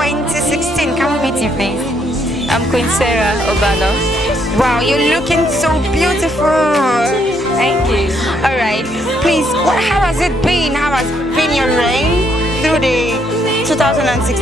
2016. Can we meet you, please? I'm Queen Sarah Obano. Wow, you're looking so beautiful. Thank you. All right, please, how has it been? How has been your reign through the 2016?